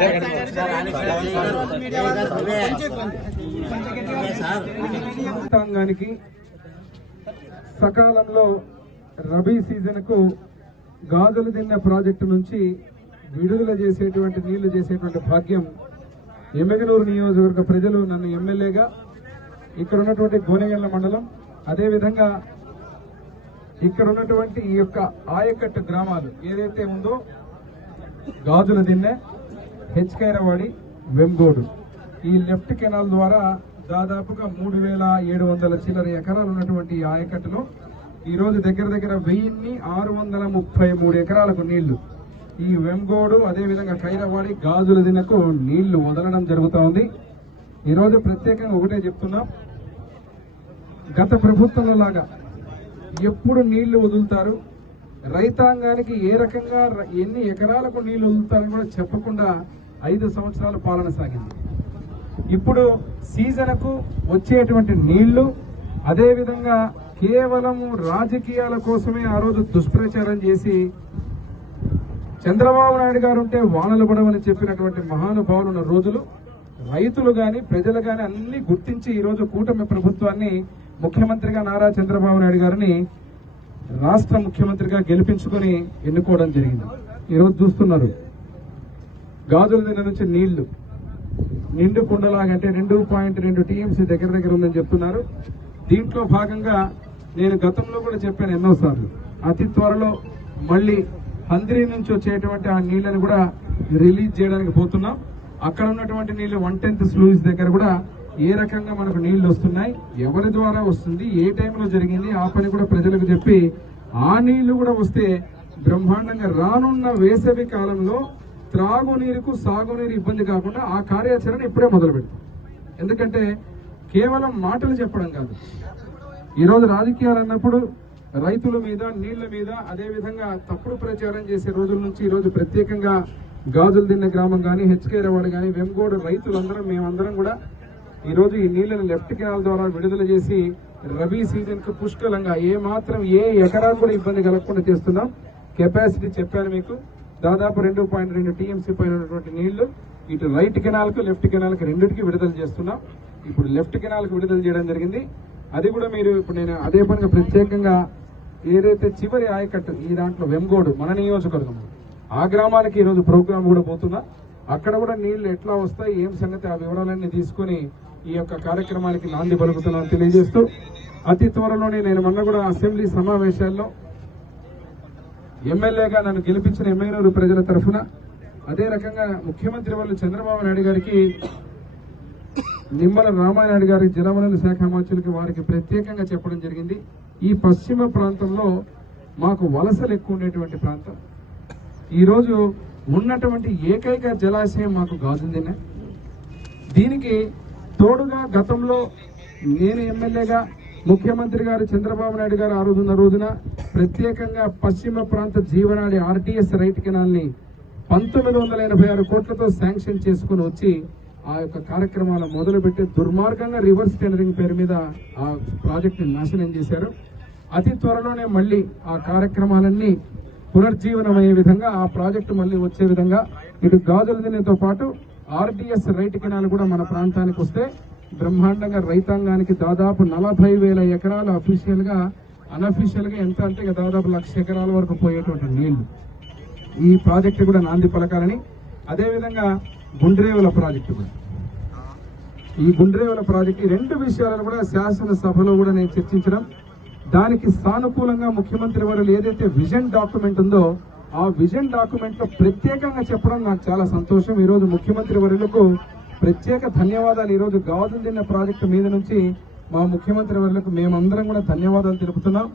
రైతాంగానికి సకాలంలో రబీ సీజన్కు గాజులు తిన్న ప్రాజెక్టు నుంచి విడుదల చేసేటువంటి నీళ్లు చేసేటువంటి భాగ్యం ఎమ్మెగనూరు నియోజకవర్గ ప్రజలు నన్ను ఎమ్మెల్యేగా ఇక్కడ ఉన్నటువంటి గోనెగల్ల మండలం అదేవిధంగా ఇక్కడ ఉన్నటువంటి ఈ యొక్క ఆయకట్టు గ్రామాలు ఏదైతే ఉందో గాజుల దిన్నె హెచ్కైరవాడి వెంగోడు ఈ లెఫ్ట్ కెనాల్ ద్వారా దాదాపుగా మూడు వేల ఏడు వందల చిల్లర ఎకరాలు ఉన్నటువంటి ఈ ఆయకట్టులో ఈరోజు దగ్గర దగ్గర వెయ్యిన్ని ఆరు వందల ముప్పై మూడు ఎకరాలకు నీళ్లు ఈ వెంగోడు అదేవిధంగా కైరవాడి గాజుల దినకు నీళ్లు వదలడం జరుగుతూ ఉంది ఈరోజు ప్రత్యేకంగా ఒకటే చెప్తున్నాం గత ప్రభుత్వంలో లాగా ఎప్పుడు నీళ్లు వదులుతారు రైతాంగానికి ఏ రకంగా ఎన్ని ఎకరాలకు నీళ్లు వదులుతారని కూడా చెప్పకుండా ఐదు సంవత్సరాల పాలన సాగింది ఇప్పుడు సీజన్కు వచ్చేటువంటి నీళ్లు అదేవిధంగా కేవలం రాజకీయాల కోసమే ఆ రోజు దుష్ప్రచారం చేసి చంద్రబాబు నాయుడు గారు ఉంటే వానలు పడవని చెప్పినటువంటి మహానుభావులు ఉన్న రోజులు రైతులు కానీ ప్రజలు కానీ అన్ని గుర్తించి ఈరోజు కూటమి ప్రభుత్వాన్ని ముఖ్యమంత్రిగా నారా చంద్రబాబు నాయుడు గారిని రాష్ట్ర ముఖ్యమంత్రిగా గెలిపించుకొని ఎన్నుకోవడం జరిగింది ఈరోజు చూస్తున్నారు గాజుల దగ్గర నుంచి నీళ్లు నిండు కుండలాగంటే రెండు పాయింట్ రెండు టీఎంసీ దగ్గర దగ్గర ఉందని చెప్తున్నారు దీంట్లో భాగంగా నేను గతంలో కూడా చెప్పాను ఎన్నోసార్లు అతి త్వరలో మళ్ళీ హంద్రీ నుంచి వచ్చేటువంటి ఆ నీళ్లను కూడా రిలీజ్ చేయడానికి పోతున్నాం అక్కడ ఉన్నటువంటి నీళ్లు వన్ టెన్త్ స్లూయిస్ దగ్గర కూడా ఏ రకంగా మనకు నీళ్లు వస్తున్నాయి ఎవరి ద్వారా వస్తుంది ఏ టైంలో జరిగింది ఆ పని కూడా ప్రజలకు చెప్పి ఆ నీళ్లు కూడా వస్తే బ్రహ్మాండంగా రానున్న వేసవి కాలంలో త్రాగునీరుకు సాగునీరు ఇబ్బంది కాకుండా ఆ కార్యాచరణ ఇప్పుడే మొదలు పెడతాం ఎందుకంటే కేవలం మాటలు చెప్పడం కాదు ఈరోజు రాజకీయాలు అన్నప్పుడు రైతుల మీద నీళ్ల మీద అదేవిధంగా తప్పుడు ప్రచారం చేసే రోజుల నుంచి ఈరోజు ప్రత్యేకంగా గాజులు తిన్న గ్రామం కానీ హెచ్కే కానీ వెంగోడు రైతులందరం మేమందరం కూడా ఈరోజు ఈ నీళ్లను లెఫ్ట్ కెనాల్ ద్వారా విడుదల చేసి రబీ సీజన్కు పుష్కలంగా ఏ మాత్రం ఏ ఎకరాకు కూడా ఇబ్బంది కలగకుండా చేస్తున్నాం కెపాసిటీ చెప్పాను మీకు దాదాపు రెండు పాయింట్ రెండు టీఎంసీ పైన ఉన్నటువంటి నీళ్లు ఇటు రైట్ కెనాల్కు లెఫ్ట్ కెనాల్కి రెండింటికి విడుదల చేస్తున్నాం ఇప్పుడు లెఫ్ట్ కెనాల్కి విడుదల చేయడం జరిగింది అది కూడా మీరు ఇప్పుడు నేను అదే పనిగా ప్రత్యేకంగా ఏదైతే చివరి ఆయకట్టు ఈ దాంట్లో వెంగోడు మన నియోజకవర్గం ఆ గ్రామానికి ఈరోజు ప్రోగ్రాం కూడా పోతున్నా అక్కడ కూడా నీళ్లు ఎట్లా వస్తాయి ఏం సంగతి ఆ వివరాలన్నీ తీసుకుని ఈ యొక్క కార్యక్రమానికి నాంది పలుకుతున్నాను తెలియజేస్తూ అతి త్వరలోనే నేను మొన్న కూడా అసెంబ్లీ సమావేశాల్లో ఎమ్మెల్యేగా నన్ను గెలిపించిన ఎమ్మెల్యేరు ప్రజల తరఫున అదే రకంగా ముఖ్యమంత్రి వల్ల చంద్రబాబు నాయుడు గారికి నిమ్మల రామానాయుడు గారి జలవనరుల శాఖ మంత్రులకి వారికి ప్రత్యేకంగా చెప్పడం జరిగింది ఈ పశ్చిమ ప్రాంతంలో మాకు వలసలు ఎక్కువ ఉండేటువంటి ప్రాంతం ఈరోజు ఉన్నటువంటి ఏకైక జలాశయం మాకు గాజుందినే దీనికి తోడుగా గతంలో నేను ఎమ్మెల్యేగా ముఖ్యమంత్రి గారు చంద్రబాబు నాయుడు గారు ఆ రోజున్న రోజున ప్రత్యేకంగా పశ్చిమ ప్రాంత జీవనాడి ఆర్టీఎస్ రైట్ కెనాల్ని పంతొమ్మిది వందల ఎనభై ఆరు కోట్లతో శాంక్షన్ చేసుకుని వచ్చి ఆ యొక్క కార్యక్రమాలు మొదలుపెట్టి దుర్మార్గంగా రివర్స్ టెండరింగ్ పేరు మీద ఆ ప్రాజెక్టు నాశనం చేశారు అతి త్వరలోనే మళ్ళీ ఆ కార్యక్రమాలన్నీ పునర్జీవనమయ్యే విధంగా ఆ ప్రాజెక్టు మళ్ళీ వచ్చే విధంగా ఇటు గాజుల దినంతో పాటు ఆర్డిఎస్ రైట్ కెనాల్ కూడా మన ప్రాంతానికి వస్తే బ్రహ్మాండంగా రైతాంగానికి దాదాపు నలభై వేల ఎకరాలు అఫీషియల్గా గా ఎంత అంటే దాదాపు లక్ష ఎకరాల వరకు పోయేటువంటి నీళ్లు ఈ ప్రాజెక్టు కూడా నాంది పలకాలని అదేవిధంగా గుండ్రేవల ప్రాజెక్టు కూడా ఈ గుండ్రేవల ప్రాజెక్టు రెండు విషయాలను కూడా శాసనసభలో కూడా నేను చర్చించడం దానికి సానుకూలంగా ముఖ్యమంత్రి వారు ఏదైతే విజన్ డాక్యుమెంట్ ఉందో ఆ విజన్ డాక్యుమెంట్లో ప్రత్యేకంగా చెప్పడం నాకు చాలా సంతోషం ఈరోజు ముఖ్యమంత్రి వర్యులకు ప్రత్యేక ధన్యవాదాలు ఈరోజు గాజులు తిన్న ప్రాజెక్టు మీద నుంచి మా ముఖ్యమంత్రి వర్యులకు మేమందరం కూడా ధన్యవాదాలు తెలుపుతున్నాం